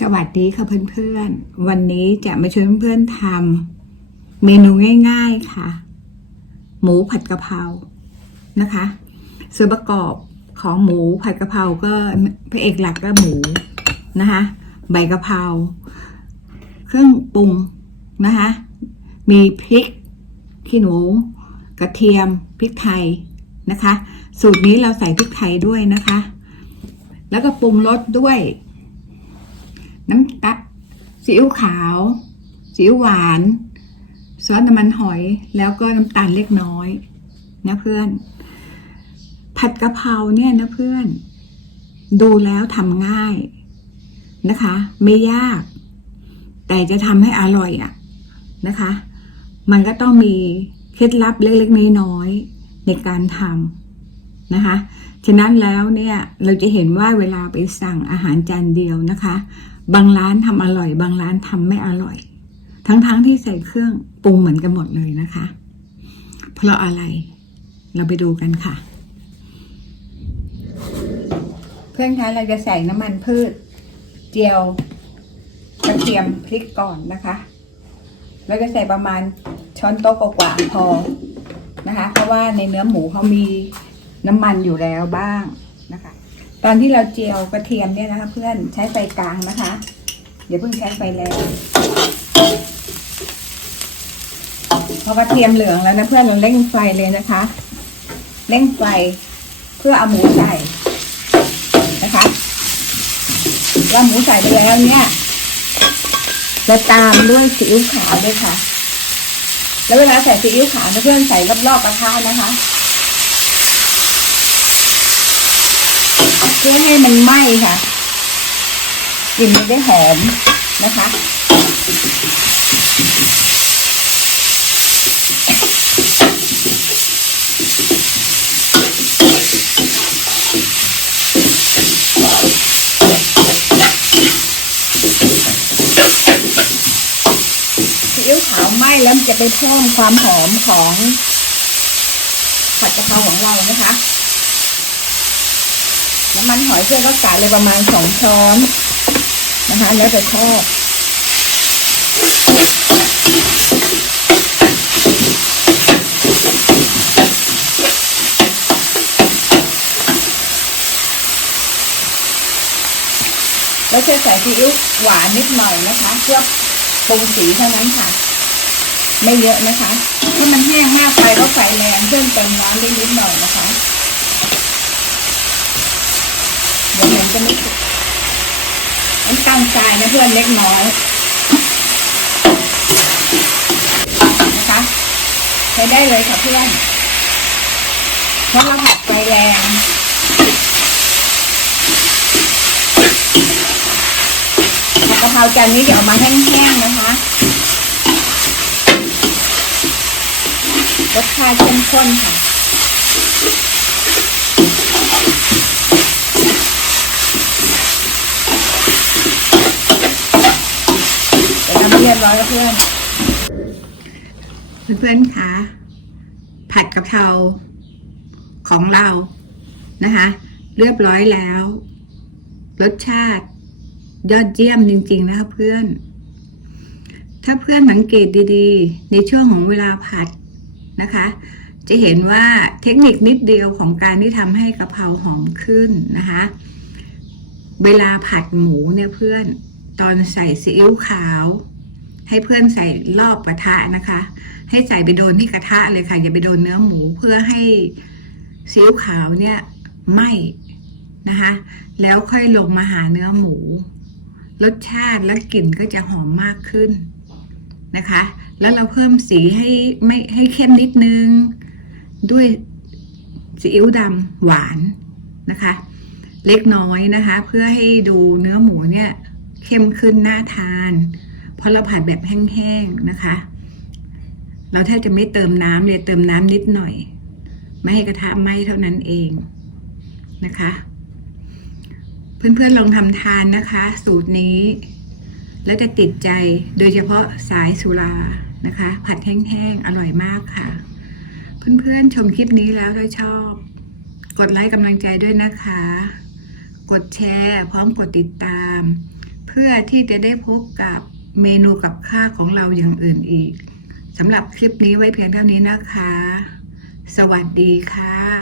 สวัสดีค่ะเพื่อนๆ วันนี้จะมาชวนเพื่อนๆทำเมนูง่าย ๆค่ะ หมูผัดกะเพรานะคะ ส่วนประกอบของหมูผัดกะเพราก็พระเอกหลักก็หมูนะคะ ใบกะเพราเครื่องปรุงนะคะ มีพริกขี้หนู กระเทียมพริกไทยนะคะ สูตรนี้เราใส่พริกไทยด้วยนะคะ แล้วก็ปรุงรสด้วย น้ำตาลซีอิ๊วขาวซีอิ๊วหวานซอสน้ำมันหอยแล้วก็น้ำตาลเล็กน้อยนะเพื่อน ผัดกะเพราเนี่ยนะเพื่อน ดูแล้วทำง่ายนะคะ ไม่ยาก แต่จะทำให้อร่อยอะนะคะ มันก็ต้องมีเคล็ดลับเล็กๆน้อยๆในการทำนะคะ ฉะนั้นแล้วเนี่ยเราจะเห็นว่าเวลาไปสั่งอาหารจานเดียวนะคะ บางร้านทำอร่อย บางร้านทำไม่อร่อย ทั้งๆทที่ใส่เครื่องปรุงเหมือนกันหมดเลยนะคะ เพราะอะไรเราไปดูกันค่ะ เพื่อนคะเราจะใส่น้ำมันพืช เจียวกระเทียมพริกก่อนนะคะเราจะใส่ประมาณช้อนโต๊ะกว่าพอนะคะ เพราะว่าในเนื้อหมูเขามีน้ำมันอยู่แล้วบ้างนะคะ ตอนที่เราเจียวกระเทียมเนี่ยนะคะ เพื่อนใช้ไฟกลางนะคะอย่าเพิ่งใช้ไฟแรงพอกระเทียมเหลืองแล้วนะเพื่อนเราเร่งไฟเลยนะคะ เร่งไฟเพื่อเอาหมูใส่นะคะแล้วหมูใส่ไปแล้วเนี่ยจะตามด้วยซีอิ๊วขาวด้วยค่ะ แล้วเวลาใส่ซีอิ๊วขาวนะเพื่อนใส่รอบๆกระทะนะคะ เพื่อให้มันไหม้ค่ะกลิ่นมันได้หอมนะคะซีอิ๊วขาวไหม้แล้วจะไปเพิ่มความหอมของผัดกะเพราของเรานะคะ น้ำมันหอยเพื่อนก็กะเลยประมาณสองช้อนนะคะ แล้วแต่ชอบแล้วจะใส่ซีอิ๊วหวานนิดหน่อยนะคะ เพื่อปรุงสีเท่านั้นค่ะ ไม่เยอะนะคะ ถ้ามันแห้งมากไปก็ไฟแรงเพิ่มเติมน้ำนิดๆหน่อยนะคะ เดี๋ยวมันจะไม่สุกน้ำตาลทรายนะเพื่อนเล็กน้อยนะคะใช้ได้เลยค่ะเพื่อนเพราะเราผัดไฟแรงผัดกะเพราจานนี้เดี๋ยวมาแห้งๆนะคะรสชาติเข้มข้นค่ะ เรียบร้อยแล้วเพื่อนเพื่อนๆคะผัดกะเพราของเรานะคะ เรียบร้อยแล้ว รสชาติยอดเยี่ยมจริง ๆ นะคะเพื่อน ถ้าเพื่อนสังเกตดีๆ ในช่วงของเวลาผัดนะคะ จะเห็นว่าเทคนิคนิดเดียวของการที่ทำให้กะเพราหอมขึ้นนะคะ เวลาผัดหมูเนี่ยเพื่อน ตอนใส่ซีอิ๊วขาว ให้เพื่อนใส่รอบกระทะนะคะ ให้ใส่ไปโดนที่กระทะเลยค่ะ อย่าไปโดนเนื้อหมูเพื่อให้ซีอิ๊วขาวเนี่ยไหม้นะคะ แล้วค่อยลงมาหาเนื้อหมู รสชาติและกลิ่นก็จะหอมมากขึ้นนะคะ แล้วเราเพิ่มสีให้ไม่ให้เข้มนิดนึง ด้วยซีอิ๊วดำหวานนะคะ เล็กน้อยนะคะ เพื่อให้ดูเนื้อหมูเนี่ยเข้มขึ้นน่าทาน เพราะเราผัดแบบแห้งๆนะคะ เราแทบจะไม่เติมน้ำเลยเติมน้ำนิดหน่อย ไม่ให้กระทะไหม้เท่านั้นเองนะคะ เพื่อนๆลองทำทานนะคะ สูตรนี้ แล้วจะติดใจโดยเฉพาะสายสุรานะคะ ผัดแห้งๆอร่อยมากค่ะ เพื่อนๆชมคลิปนี้แล้วถ้าชอบ กดไลค์กำลังใจด้วยนะคะ กดแชร์ พร้อมกดติดตาม เพื่อที่จะได้พบกับ เมนูกับข้าของเราอย่างอื่นอีกสำหรับคลิปนี้ไว้เพียงเท่านี้นะคะ สวัสดีค่ะ